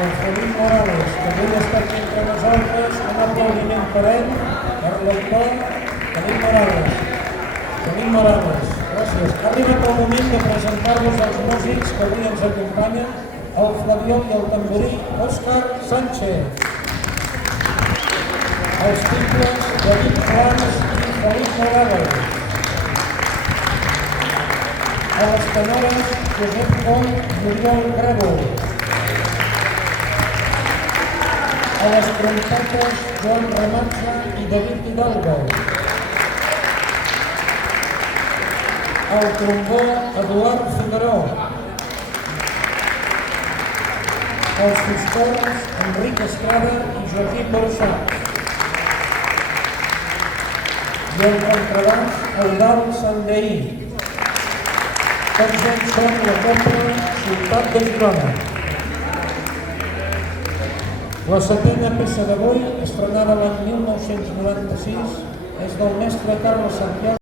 Felip, que avui està aquí entre nosaltres. Un aplaudiment per ell, per l'actor Felip. Gràcies. Ha arribat el moment de presentar-vos els músics que avui ens acompanyen, el flabiol i el tamborí, Òscar Sánchez. Els tibles, David Plans i Felip Morales. A les tenores, Josep Font i Oriol Gravació. A les trompetes, Joan Rematxa i David Hidalgo. Al trombó, Eduard Figueró. Als fustons, Enric Estrada i Joaquim Borçat. I al contrabaix, Eudald Sandeí. Tots ells són la cobla Ciutat de Girona. La setena peça d'avui, estrenada l'any 1996, és del mestre Carles Santiago.